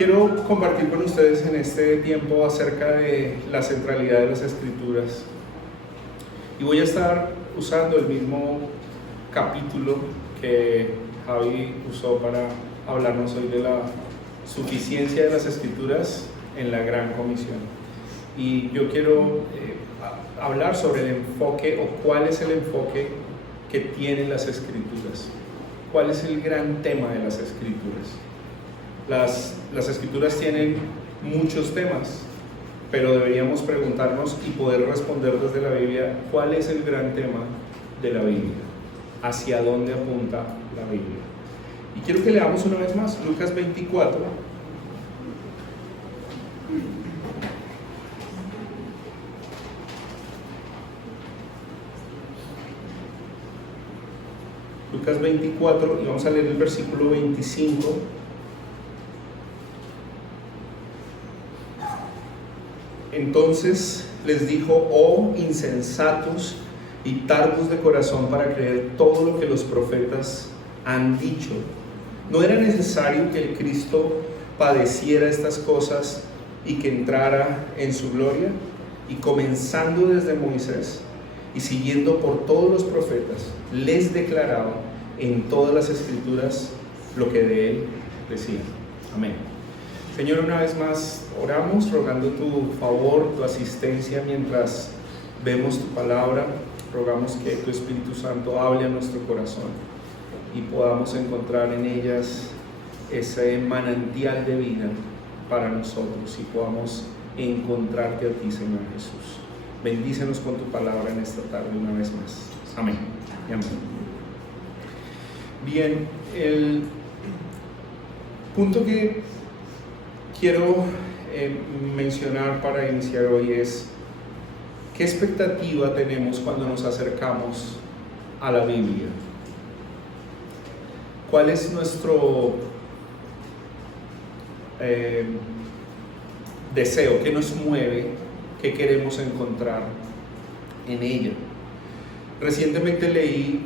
Quiero compartir con ustedes en este tiempo acerca de la centralidad de las Escrituras. Y voy a estar usando el mismo capítulo que Javi usó para hablarnos hoy de la suficiencia de las Escrituras en la Gran Comisión. Y yo quiero hablar sobre el enfoque o cuál es el enfoque que tienen las Escrituras. ¿Cuál es el gran tema de las Escrituras? Las Escrituras tienen muchos temas, pero deberíamos preguntarnos y poder responder desde la Biblia cuál es el gran tema de la Biblia, hacia dónde apunta la Biblia. Y quiero que leamos una vez más Lucas 24. Lucas 24, y vamos a leer el versículo 25. Entonces les dijo: oh insensatos y tardos de corazón para creer todo lo que los profetas han dicho. ¿No era necesario que el Cristo padeciera estas cosas y que entrara en su gloria? Y comenzando desde Moisés y siguiendo por todos los profetas, les declaraba en todas las Escrituras lo que de él decían. Amén. Señor, una vez más oramos rogando tu favor, tu asistencia mientras vemos tu palabra. Rogamos que tu Espíritu Santo hable a nuestro corazón y podamos encontrar en ellas ese manantial de vida para nosotros y podamos encontrarte a ti, Señor Jesús. Bendícenos con tu palabra en esta tarde una vez más. Amén. Y amén. Bien, el punto que quiero mencionar para iniciar hoy es: ¿qué expectativa tenemos cuando nos acercamos a la Biblia? ¿Cuál es nuestro deseo? ¿Qué nos mueve? ¿Qué queremos encontrar en ella? Recientemente leí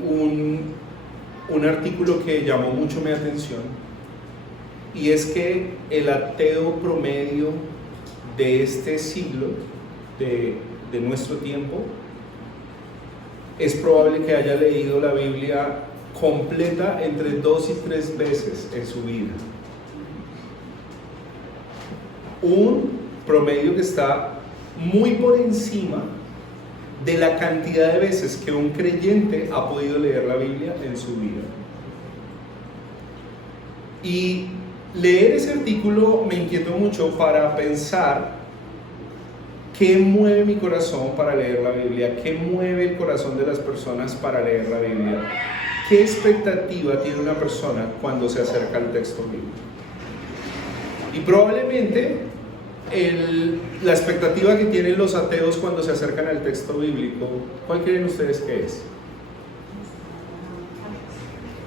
un artículo que llamó mucho mi atención, y es que el ateo promedio de este siglo, de nuestro tiempo, es probable que haya leído la Biblia completa entre 2 y 3 veces en su vida. Un promedio que está muy por encima de la cantidad de veces que un creyente ha podido leer la Biblia en su vida. Y leer ese artículo me inquietó mucho para pensar qué mueve mi corazón para leer la Biblia, qué mueve el corazón de las personas para leer la Biblia, qué expectativa tiene una persona cuando se acerca al texto bíblico. Y probablemente la expectativa que tienen los ateos cuando se acercan al texto bíblico, ¿cuál creen ustedes que es?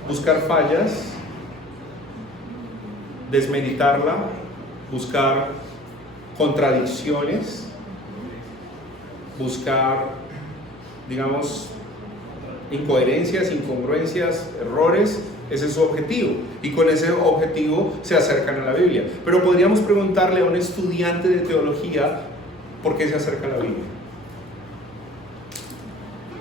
Buscar fallas, desmeritarla, buscar contradicciones, buscar, digamos, incoherencias, incongruencias, errores. Ese es su objetivo, y con ese objetivo se acercan a la Biblia. Pero podríamos preguntarle a un estudiante de teología por qué se acerca a la Biblia,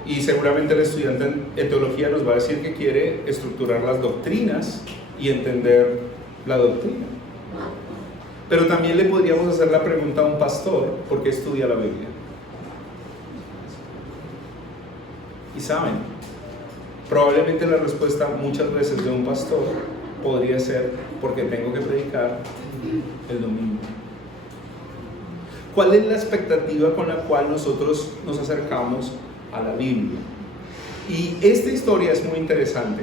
y seguramente el estudiante de teología nos va a decir que quiere estructurar las doctrinas y entender la doctrina. Pero también le podríamos hacer la pregunta a un pastor: ¿por qué estudia la Biblia? Y saben, probablemente la respuesta muchas veces de un pastor podría ser: porque tengo que predicar el domingo. ¿Cuál es la expectativa con la cual nosotros nos acercamos a la Biblia? Y esta historia es muy interesante.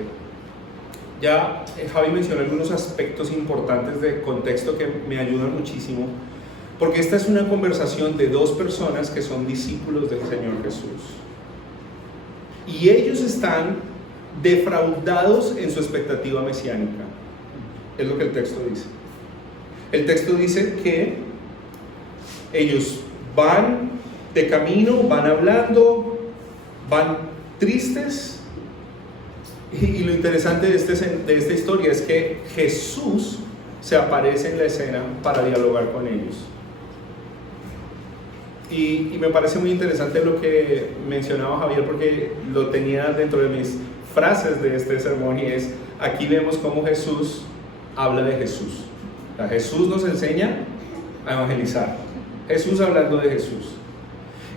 Ya Javi mencionó algunos aspectos importantes de contexto que me ayudan muchísimo, porque esta es una conversación de 2 personas que son discípulos del Señor Jesús, y ellos están defraudados en su expectativa mesiánica. Es lo que el texto dice. El texto dice que ellos van de camino, van hablando, van tristes, y lo interesante de esta historia es que Jesús se aparece en la escena para dialogar con ellos. Y me parece muy interesante lo que mencionaba Javier, porque lo tenía dentro de mis frases de este sermón, y es: aquí vemos cómo Jesús habla de Jesús. O sea, Jesús nos enseña a evangelizar. Jesús hablando de Jesús.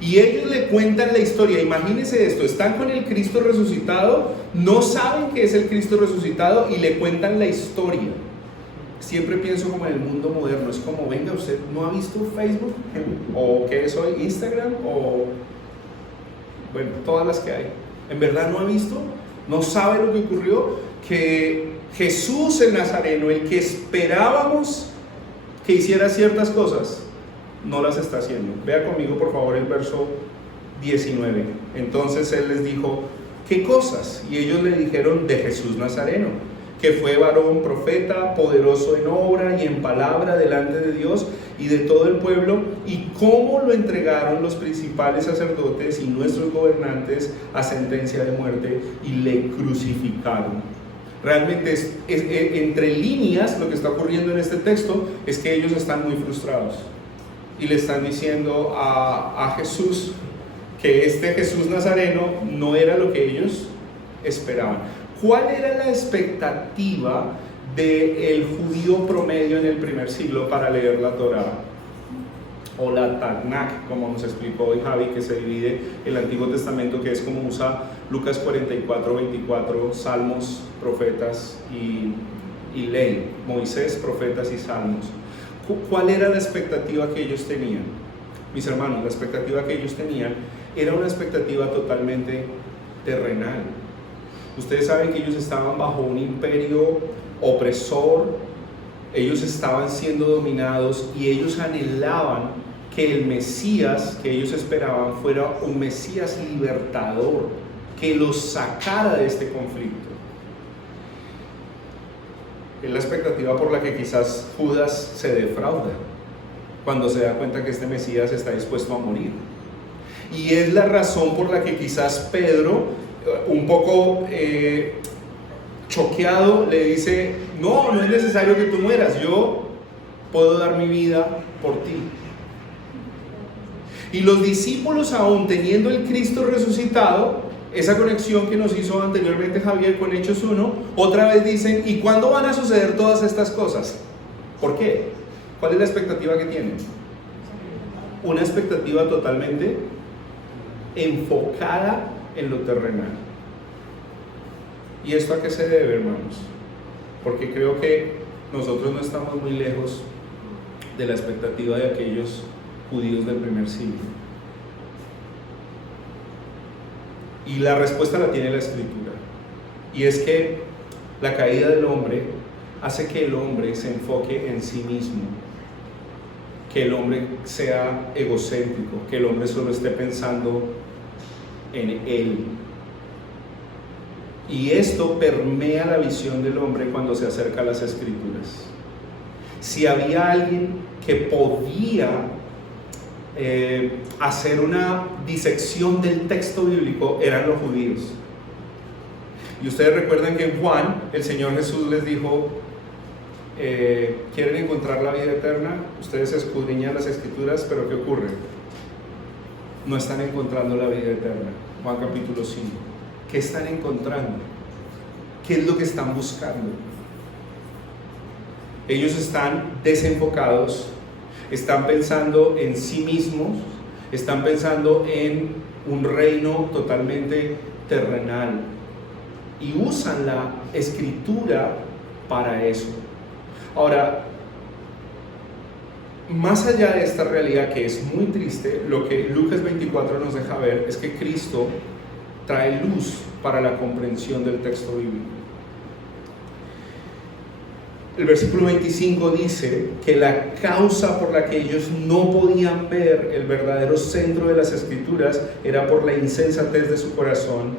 Y ellos le cuentan la historia. Imagínense esto: están con el Cristo resucitado, no saben que es el Cristo resucitado y le cuentan la historia. Siempre pienso como en el mundo moderno, es como: venga, ¿usted no ha visto Facebook? ¿O qué es hoy? ¿Instagram? O bueno, todas las que hay. ¿En verdad no ha visto? ¿No sabe lo que ocurrió? Que Jesús el Nazareno, el que esperábamos que hiciera ciertas cosas, no las está haciendo. Vea conmigo por favor el verso 19. Entonces él les dijo: ¿qué cosas? Y ellos le dijeron: de Jesús Nazareno, que fue varón profeta, poderoso en obra y en palabra delante de Dios y de todo el pueblo, y cómo lo entregaron los principales sacerdotes y nuestros gobernantes a sentencia de muerte y le crucificaron. Realmente entre líneas lo que está ocurriendo en este texto es que ellos están muy frustrados y le están diciendo a Jesús que este Jesús Nazareno no era lo que ellos esperaban. ¿Cuál era la expectativa del judío promedio en el primer siglo para leer la Torá? O la Tanakh, como nos explicó hoy Javi, que se divide el Antiguo Testamento, que es como usa Lucas 44, 24, Salmos, profetas y ley, Moisés, profetas y salmos. ¿Cuál era la expectativa que ellos tenían? Mis hermanos, la expectativa que ellos tenían era una expectativa totalmente terrenal. Ustedes saben que ellos estaban bajo un imperio opresor, ellos estaban siendo dominados y ellos anhelaban que el Mesías que ellos esperaban fuera un Mesías libertador, que los sacara de este conflicto. Es la expectativa por la que quizás Judas se defrauda cuando se da cuenta que este Mesías está dispuesto a morir. Y es la razón por la que quizás Pedro, un poco choqueado, le dice: no es necesario que tú mueras, yo puedo dar mi vida por ti. Y los discípulos, aún teniendo el Cristo resucitado, esa conexión que nos hizo anteriormente Javier con Hechos 1, otra vez dicen: ¿y cuándo van a suceder todas estas cosas? ¿Por qué? ¿Cuál es la expectativa que tienen? Una expectativa totalmente enfocada en lo terrenal. ¿Y esto a qué se debe, hermanos? Porque creo que nosotros no estamos muy lejos de la expectativa de aquellos judíos del primer siglo. Y la respuesta la tiene la Escritura. Y es que la caída del hombre hace que el hombre se enfoque en sí mismo, que el hombre sea egocéntrico, que el hombre solo esté pensando en él. Y esto permea la visión del hombre cuando se acerca a las Escrituras. Si había alguien que podía hacer una disección del texto bíblico, eran los judíos. Y ustedes recuerdan que en Juan el Señor Jesús les dijo: ¿quieren encontrar la vida eterna? Ustedes escudriñan las Escrituras, pero ¿qué ocurre? No están encontrando la vida eterna. Juan capítulo 5. ¿Qué están encontrando? ¿Qué es lo que están buscando? Ellos están desenfocados, están pensando en sí mismos, están pensando en un reino totalmente terrenal y usan la Escritura para eso. Ahora, más allá de esta realidad que es muy triste, lo que Lucas 24 nos deja ver es que Cristo trae luz para la comprensión del texto bíblico. El versículo 25 dice que la causa por la que ellos no podían ver el verdadero centro de las Escrituras era por la insensatez de su corazón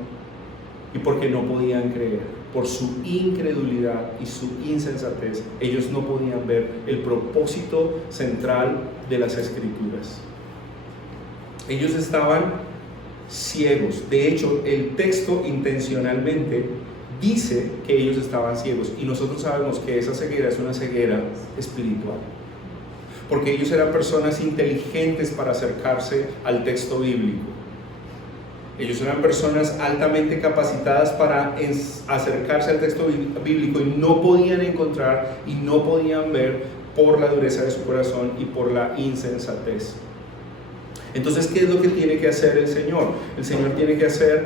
y porque no podían creer. Por su incredulidad y su insensatez, ellos no podían ver el propósito central de las Escrituras. Ellos estaban ciegos. De hecho, el texto intencionalmente dice que ellos estaban ciegos, y nosotros sabemos que esa ceguera es una ceguera espiritual, porque ellos eran personas inteligentes para acercarse al texto bíblico. Ellos eran personas altamente capacitadas para acercarse al texto bíblico, y no podían encontrar y no podían ver por la dureza de su corazón y por la insensatez. Entonces, ¿qué es lo que tiene que hacer el Señor? El Señor tiene que hacer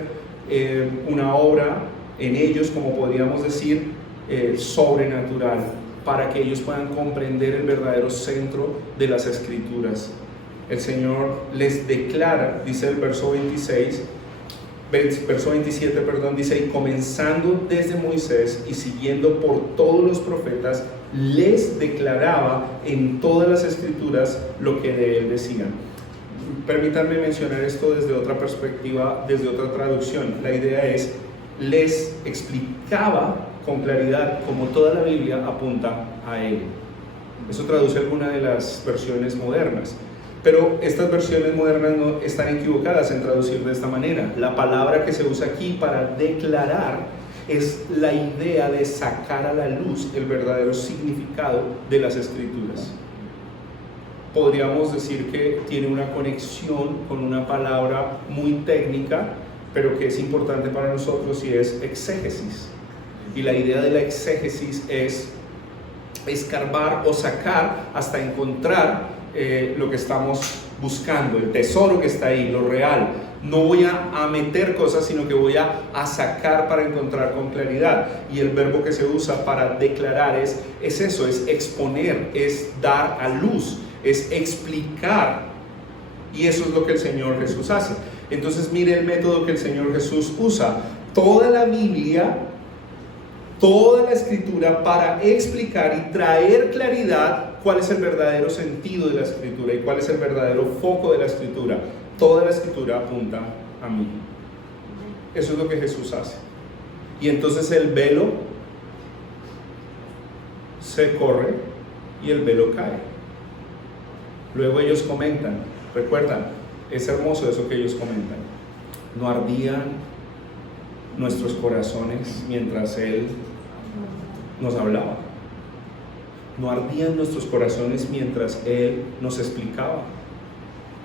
una obra en ellos, como podríamos decir, sobrenatural, para que ellos puedan comprender el verdadero centro de las Escrituras. El Señor les declara, dice el verso 27, dice: y comenzando desde Moisés y siguiendo por todos los profetas, les declaraba en todas las Escrituras lo que de él decían. Permítanme mencionar esto desde otra perspectiva, desde otra traducción. La idea es: les explicaba con claridad, como toda la Biblia apunta a él. Eso traduce alguna de las versiones modernas, pero estas versiones modernas no están equivocadas en traducir de esta manera. La palabra que se usa aquí para declarar es la idea de sacar a la luz el verdadero significado de las Escrituras. Podríamos decir que tiene una conexión con una palabra muy técnica, pero que es importante para nosotros, y es exégesis. Y la idea de la exégesis es escarbar o sacar hasta encontrar lo que estamos buscando, el tesoro que está ahí, lo real. No voy a meter cosas, sino que voy a sacar para encontrar con claridad. Y el verbo que se usa para declarar es eso, es exponer, es dar a luz, es explicar. Y eso es lo que el Señor Jesús hace. Entonces, mire el método que el Señor Jesús usa. Toda la Biblia, toda la Escritura, para explicar y traer claridad cuál es el verdadero sentido de la Escritura y cuál es el verdadero foco de la Escritura. Toda la Escritura apunta a mí. Eso es lo que Jesús hace. Y entonces el velo se corre y el velo cae. Luego ellos comentan, recuerdan, es hermoso eso que ellos comentan: no ardían nuestros corazones mientras Él nos hablaba. No ardían nuestros corazones mientras Él nos explicaba.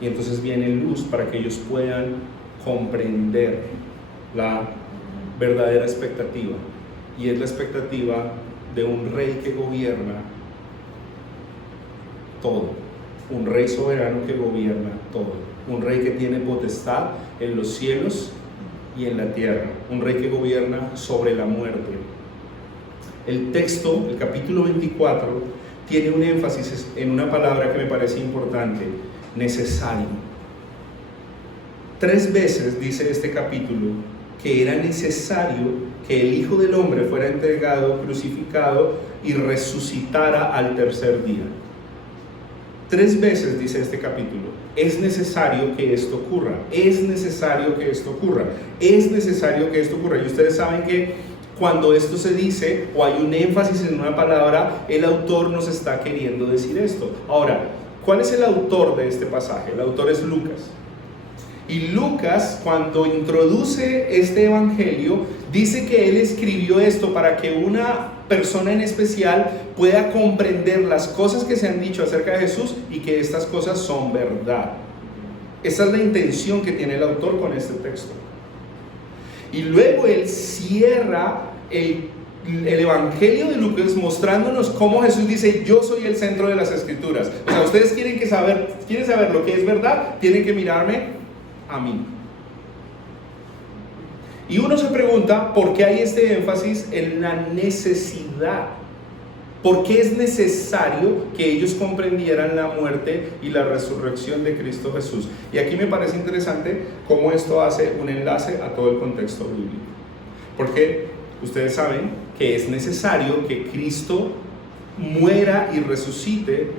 Y entonces viene luz para que ellos puedan comprender la verdadera expectativa. Y es la expectativa de un rey que gobierna todo. Un rey soberano que gobierna todo. Un rey que tiene potestad en los cielos y en la tierra. Un rey que gobierna sobre la muerte. El texto, el capítulo 24, tiene un énfasis en una palabra que me parece importante: necesario. 3 veces dice este capítulo que era necesario que el Hijo del Hombre fuera entregado, crucificado y resucitara al tercer día. 3 veces dice este capítulo: es necesario que esto ocurra, es necesario que esto ocurra, es necesario que esto ocurra. Y ustedes saben que cuando esto se dice, o hay un énfasis en una palabra, el autor nos está queriendo decir esto. Ahora, ¿cuál es el autor de este pasaje? El autor es Lucas. Y Lucas, cuando introduce este evangelio, dice que él escribió esto para que una persona en especial pueda comprender las cosas que se han dicho acerca de Jesús y que estas cosas son verdad. Esa es la intención que tiene el autor con este texto. Y luego él cierra el evangelio de Lucas mostrándonos cómo Jesús dice: yo soy el centro de las Escrituras. O sea, ustedes quieren saber lo que es verdad, tienen que mirarme a mí. Y uno se pregunta por qué hay este énfasis en la necesidad. ¿Por qué es necesario que ellos comprendieran la muerte y la resurrección de Cristo Jesús? Y aquí me parece interesante cómo esto hace un enlace a todo el contexto bíblico. Porque ustedes saben que es necesario que Cristo muera y resucite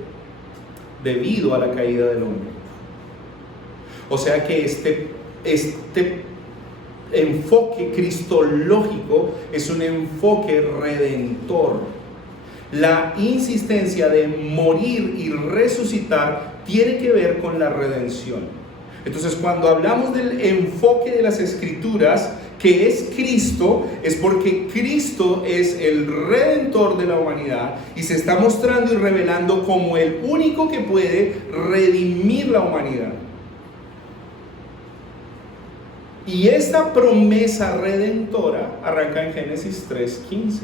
debido a la caída del hombre. O sea que este enfoque cristológico es un enfoque redentor. La insistencia de morir y resucitar tiene que ver con la redención. Entonces, cuando hablamos del enfoque de las Escrituras, que es Cristo, es porque Cristo es el Redentor de la humanidad y se está mostrando y revelando como el único que puede redimir la humanidad. Y esta promesa redentora arranca en Génesis 3:15.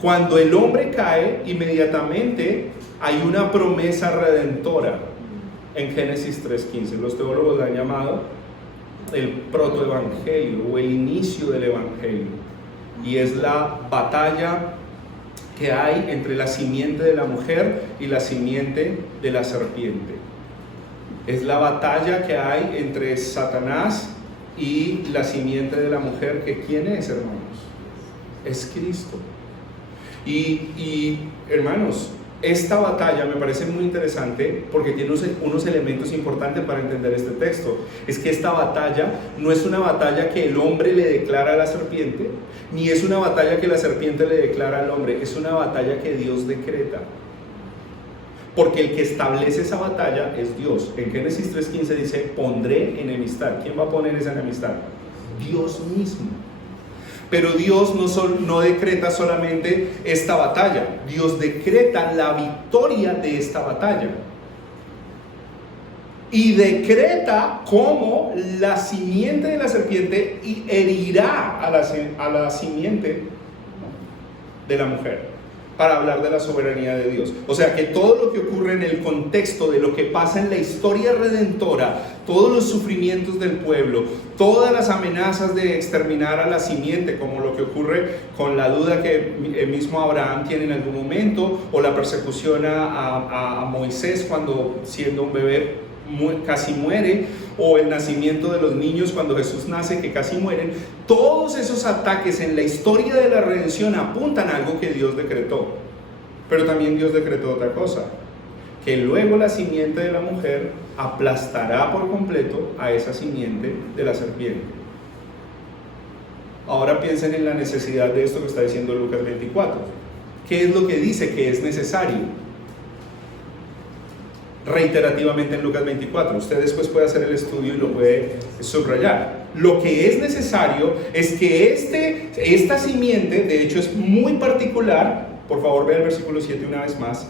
Cuando el hombre cae, inmediatamente hay una promesa redentora en Génesis 3:15. Los teólogos la han llamado el protoevangelio o el inicio del evangelio, y es la batalla que hay entre la simiente de la mujer y la simiente de la serpiente. Es la batalla que hay entre Satanás y la simiente de la mujer, que ¿quién es, hermanos? Es Cristo. Y hermanos, esta batalla me parece muy interesante porque tiene unos elementos importantes para entender este texto. Es que esta batalla no es una batalla que el hombre le declara a la serpiente, ni es una batalla que la serpiente le declara al hombre, es una batalla que Dios decreta. Porque el que establece esa batalla es Dios. En Génesis 3:15 dice, pondré enemistad. ¿Quién va a poner esa enemistad? Dios mismo. Pero Dios no decreta solamente esta batalla, Dios decreta la victoria de esta batalla. Y decreta cómo la simiente de la serpiente herirá a la simiente de la mujer, para hablar de la soberanía de Dios. O sea que todo lo que ocurre en el contexto de lo que pasa en la historia redentora, todos los sufrimientos del pueblo, todas las amenazas de exterminar a la simiente, como lo que ocurre con la duda que el mismo Abraham tiene en algún momento, o la persecución a Moisés cuando siendo un bebé casi muere, o el nacimiento de los niños cuando Jesús nace, que casi mueren. Todos esos ataques en la historia de la redención apuntan a algo que Dios decretó. Pero también Dios decretó otra cosa, que luego la simiente de la mujer aplastará por completo a esa simiente de la serpiente. Ahora piensen en la necesidad de esto que está diciendo Lucas 24. ¿Qué es lo que dice que es necesario? Reiterativamente en Lucas 24. Usted después puede hacer el estudio y lo puede subrayar. Lo que es necesario es que esta simiente, de hecho es muy particular. Por favor, vea el versículo 7 una vez más.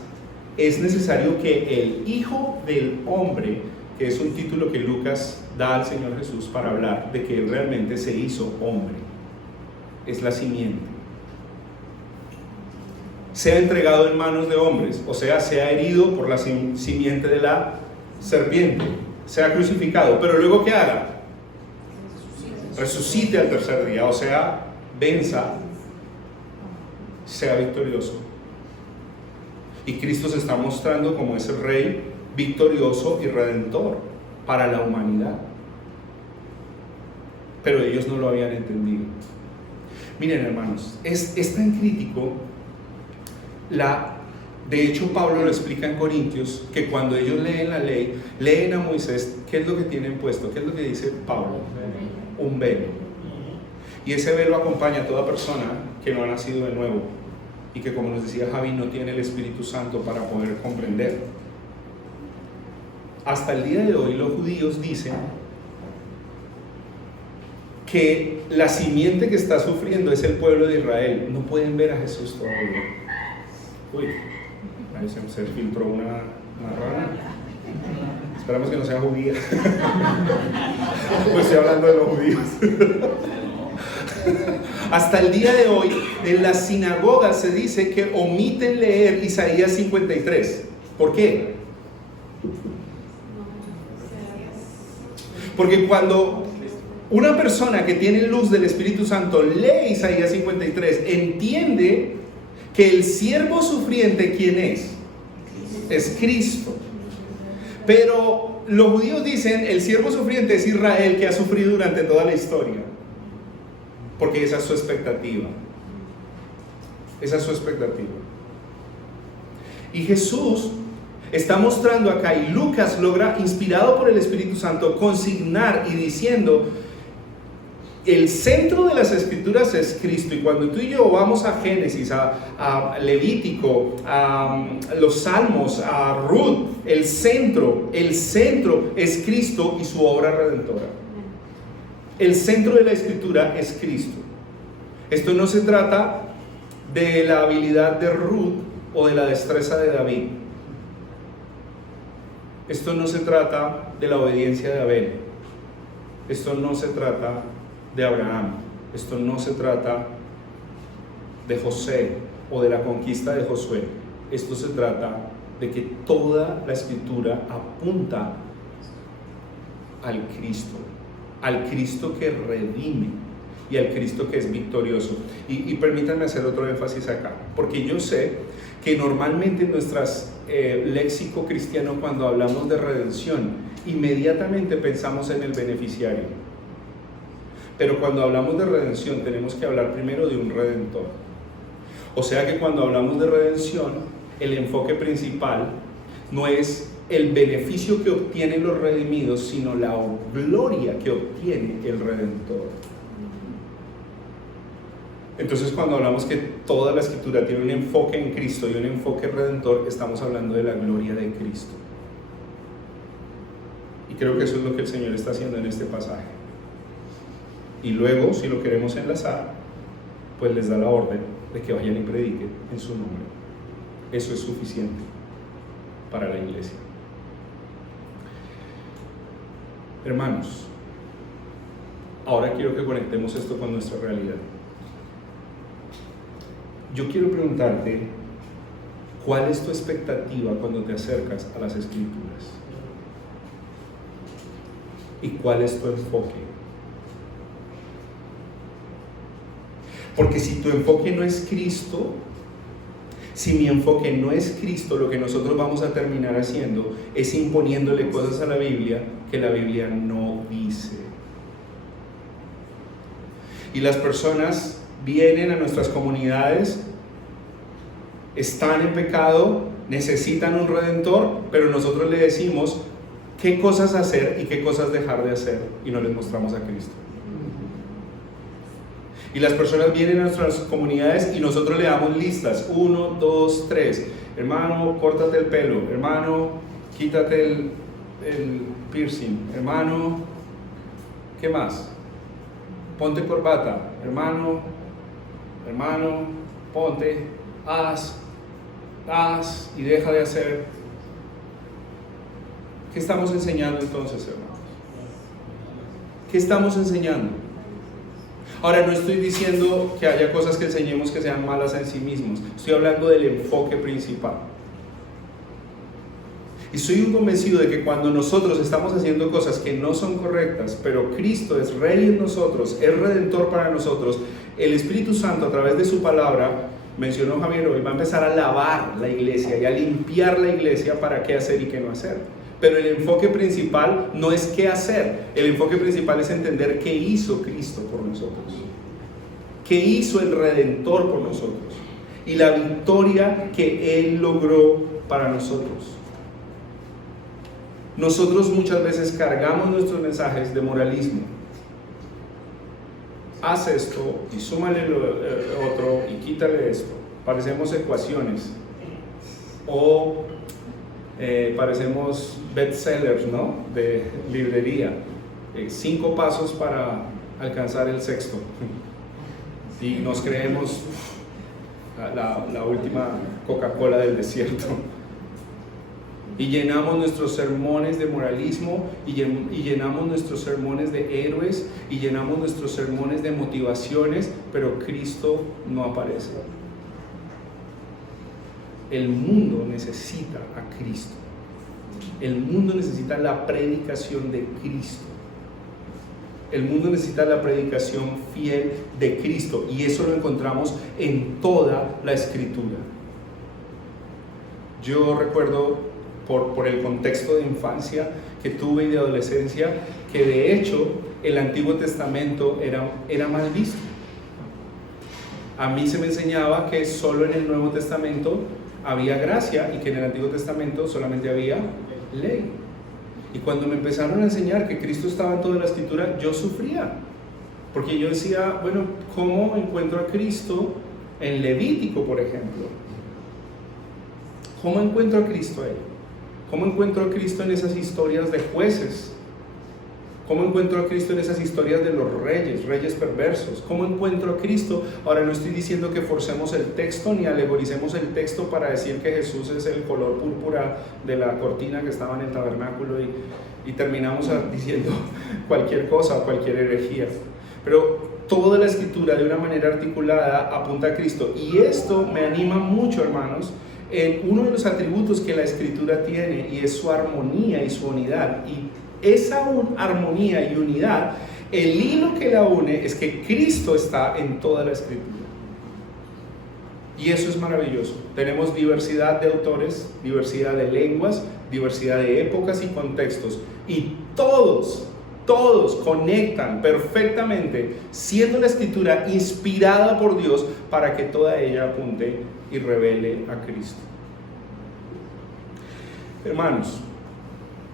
Es necesario que el Hijo del Hombre, que es un título que Lucas da al Señor Jesús para hablar de que Él realmente se hizo hombre, es la simiente, sea entregado en manos de hombres, o sea, sea herido por la simiente de la serpiente, sea crucificado, pero luego ¿qué haga? Resucite al tercer día, o sea, venza, sea victorioso. Y Cristo se está mostrando como ese rey victorioso y redentor para la humanidad. Pero ellos no lo habían entendido. Miren, hermanos, es tan crítico. De hecho, Pablo lo explica en Corintios, que cuando ellos leen la ley, leen a Moisés, ¿qué es lo que tienen puesto? ¿Qué es lo que dice Pablo? Un velo. Y ese velo acompaña a toda persona que no ha nacido de nuevo y que, como nos decía Javi, no tiene el Espíritu Santo para poder comprender. Hasta el día de hoy los judíos dicen que la simiente que está sufriendo es el pueblo de Israel. No pueden ver a Jesús todavía. Uy, ahí se filtró una rana. Esperamos que no sea judía. Pues estoy hablando de los judíos. Hasta el día de hoy, en las sinagogas se dice que omiten leer Isaías 53. ¿Por qué? Porque cuando una persona que tiene luz del Espíritu Santo lee Isaías 53, entiende que el siervo sufriente, ¿quién es? Es Cristo. Pero los judíos dicen, el siervo sufriente es Israel, que ha sufrido durante toda la historia. Porque esa es su expectativa. Esa es su expectativa. Y Jesús está mostrando acá, y Lucas logra, inspirado por el Espíritu Santo, consignar y diciendo: el centro de las Escrituras es Cristo. Y cuando tú y yo vamos a Génesis, a Levítico, a los Salmos, a Ruth, el centro es Cristo y su obra redentora. El centro de la escritura es Cristo. Esto no se trata de la habilidad de Ruth o de la destreza de David. Esto no se trata de la obediencia de Abel. Esto no se trata de Abraham. Esto no se trata de José o de la conquista de Josué. Esto se trata de que toda la escritura apunta al Cristo que redime y al Cristo que es victorioso. Y permítanme hacer otro énfasis acá, porque yo sé que normalmente en nuestras léxico cristiano, cuando hablamos de redención, inmediatamente pensamos en el beneficiario. Pero cuando hablamos de redención tenemos que hablar primero de un redentor. O sea que cuando hablamos de redención, el enfoque principal no es el beneficio que obtienen los redimidos, sino la gloria que obtiene el redentor. Entonces, cuando hablamos que toda la escritura tiene un enfoque en Cristo y un enfoque redentor, estamos hablando de la gloria de Cristo. Y creo que eso es lo que el Señor está haciendo en este pasaje. Y luego, si lo queremos enlazar, pues les da la orden de que vayan y prediquen en su nombre. Eso es suficiente para la iglesia. Hermanos, ahora quiero que conectemos esto con nuestra realidad. Yo quiero preguntarte, ¿cuál es tu expectativa cuando te acercas a las Escrituras? ¿Y cuál es tu enfoque? Porque si tu enfoque no es Cristo, si mi enfoque no es Cristo, lo que nosotros vamos a terminar haciendo es imponiéndole cosas a la Biblia que la Biblia no dice. Y las personas vienen a nuestras comunidades, están en pecado, necesitan un redentor, pero nosotros le decimos qué cosas hacer y qué cosas dejar de hacer, y no les mostramos a Cristo. Y las personas vienen a nuestras comunidades y nosotros le damos listas, 1, 2, 3, hermano, córtate el pelo, hermano, quítate el piercing, hermano, ¿qué más? Ponte corbata, hermano, ponte, haz y deja de hacer. ¿Qué estamos enseñando entonces, hermanos? ¿Qué estamos enseñando? Ahora, no estoy diciendo que haya cosas que enseñemos que sean malas en sí mismos. Estoy hablando del enfoque principal. Y soy convencido de que cuando nosotros estamos haciendo cosas que no son correctas, pero Cristo es Rey en nosotros, es Redentor para nosotros, el Espíritu Santo a través de su palabra, mencionó Javier hoy, va a empezar a lavar la iglesia y a limpiar la iglesia para qué hacer y qué no hacer. Pero el enfoque principal no es qué hacer, el enfoque principal es entender qué hizo Cristo por nosotros, qué hizo el Redentor por nosotros y la victoria que Él logró para nosotros. Nosotros muchas veces cargamos nuestros mensajes de moralismo. Haz esto y súmale lo otro y quítale esto. Parecemos ecuaciones o parecemos bestsellers, ¿no? De librería. 5 pasos para alcanzar el sexto. Y nos creemos la última Coca-Cola del desierto. Y llenamos nuestros sermones de moralismo y llenamos nuestros sermones de héroes y llenamos nuestros sermones de motivaciones, pero Cristo no aparece. El mundo necesita a Cristo. El mundo necesita la predicación de Cristo. El mundo necesita la predicación fiel de Cristo, y eso lo encontramos en toda la Escritura. Yo recuerdo por el contexto de infancia que tuve y de adolescencia, que de hecho el Antiguo Testamento era mal visto. A mí se me enseñaba que solo en el Nuevo Testamento había gracia y que en el Antiguo Testamento solamente había ley. Y cuando me empezaron a enseñar que Cristo estaba en toda la Escritura, yo sufría, porque yo decía, bueno, ¿cómo encuentro a Cristo en Levítico, por ejemplo? ¿Cómo encuentro a Cristo ahí? ¿Cómo encuentro a Cristo en esas historias de jueces? ¿Cómo encuentro a Cristo en esas historias de los reyes perversos? ¿Cómo encuentro a Cristo? Ahora no estoy diciendo que forcemos el texto ni alegoricemos el texto para decir que Jesús es el color púrpura de la cortina que estaba en el tabernáculo y terminamos diciendo cualquier cosa o cualquier herejía. Pero toda la escritura de una manera articulada apunta a Cristo, y esto me anima mucho, hermanos, en uno de los atributos que la escritura tiene, y es su armonía y su unidad. Y esa armonía y unidad, el hilo que la une es que Cristo está en toda la escritura. Y eso es maravilloso. Tenemos diversidad de autores, diversidad de lenguas, diversidad de épocas y contextos, y todos conectan perfectamente, siendo la escritura inspirada por Dios para que toda ella apunte y revele a Cristo. Hermanos,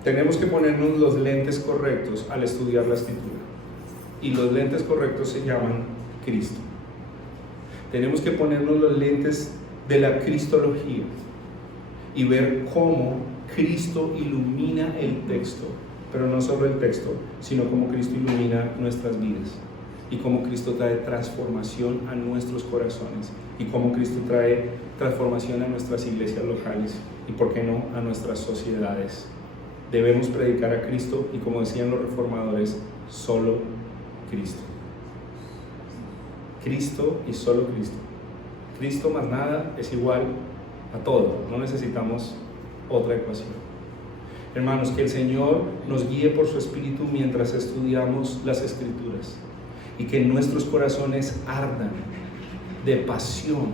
tenemos que ponernos los lentes correctos al estudiar la escritura, y los lentes correctos se llaman Cristo. Tenemos que ponernos los lentes de la cristología y ver cómo Cristo ilumina el texto, pero no solo el texto, sino cómo Cristo ilumina nuestras vidas, y cómo Cristo trae transformación a nuestros corazones, y cómo Cristo trae transformación a nuestras iglesias locales, y por qué no a nuestras sociedades. Debemos predicar a Cristo, y como decían los reformadores, solo Cristo. Cristo y solo Cristo. Cristo más nada es igual a todo. No necesitamos otra ecuación. Hermanos, que el Señor nos guíe por su Espíritu mientras estudiamos las Escrituras, y que nuestros corazones ardan de pasión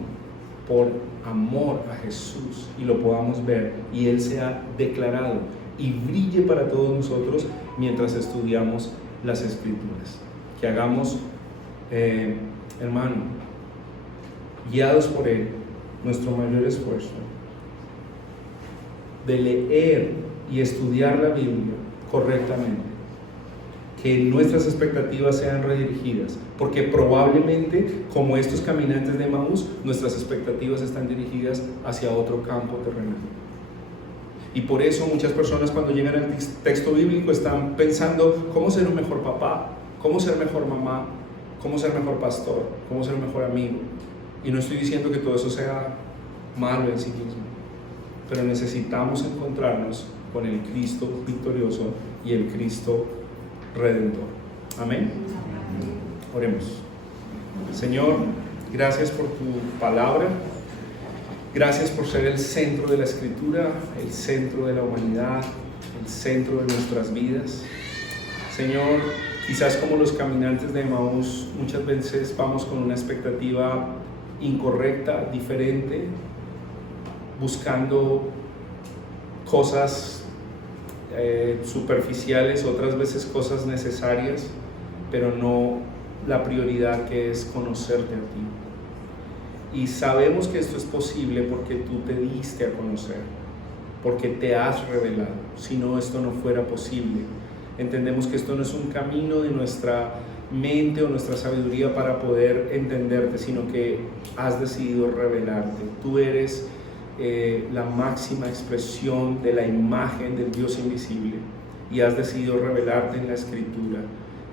por amor a Jesús y lo podamos ver, y Él sea declarado y brille para todos nosotros mientras estudiamos las Escrituras. Que hagamos, hermano, guiados por Él, nuestro mayor esfuerzo de leer y estudiar la Biblia correctamente, que nuestras expectativas sean redirigidas, porque probablemente, como estos caminantes de Emaús, nuestras expectativas están dirigidas hacia otro campo terrenal. Y por eso muchas personas, cuando llegan al texto bíblico, están pensando cómo ser un mejor papá, cómo ser mejor mamá, cómo ser mejor pastor, cómo ser mejor amigo. Y no estoy diciendo que todo eso sea malo en sí mismo, pero necesitamos encontrarnos con el Cristo victorioso y el Cristo redentor. Amén. Oremos. Señor, gracias por tu palabra. Gracias por ser el centro de la Escritura, el centro de la humanidad, el centro de nuestras vidas. Señor, quizás como los caminantes de Emaús, muchas veces vamos con una expectativa incorrecta, diferente, buscando cosas superficiales, otras veces cosas necesarias, pero no la prioridad, que es conocerte a ti. Y sabemos que esto es posible porque tú te diste a conocer, porque te has revelado. Si no, esto no fuera posible. Entendemos que esto no es un camino de nuestra mente o nuestra sabiduría para poder entenderte, sino que has decidido revelarte. Tú eres la máxima expresión de la imagen del Dios invisible, y has decidido revelarte en la Escritura,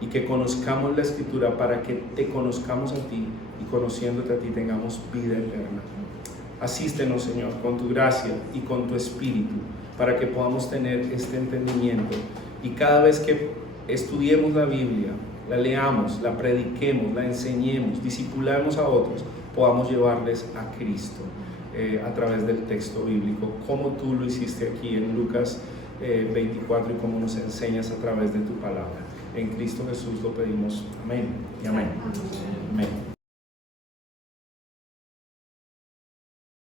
y que conozcamos la Escritura para que te conozcamos a ti, y conociéndote a ti tengamos vida eterna. Asístenos, Señor, con tu gracia y con tu Espíritu, para que podamos tener este entendimiento, y cada vez que estudiemos la Biblia, la leamos, la prediquemos, la enseñemos, discipulemos a otros, podamos llevarles a Cristo a través del texto bíblico, como tú lo hiciste aquí en Lucas 24, y como nos enseñas a través de tu palabra. En Cristo Jesús lo pedimos. Amén y amén. Amén.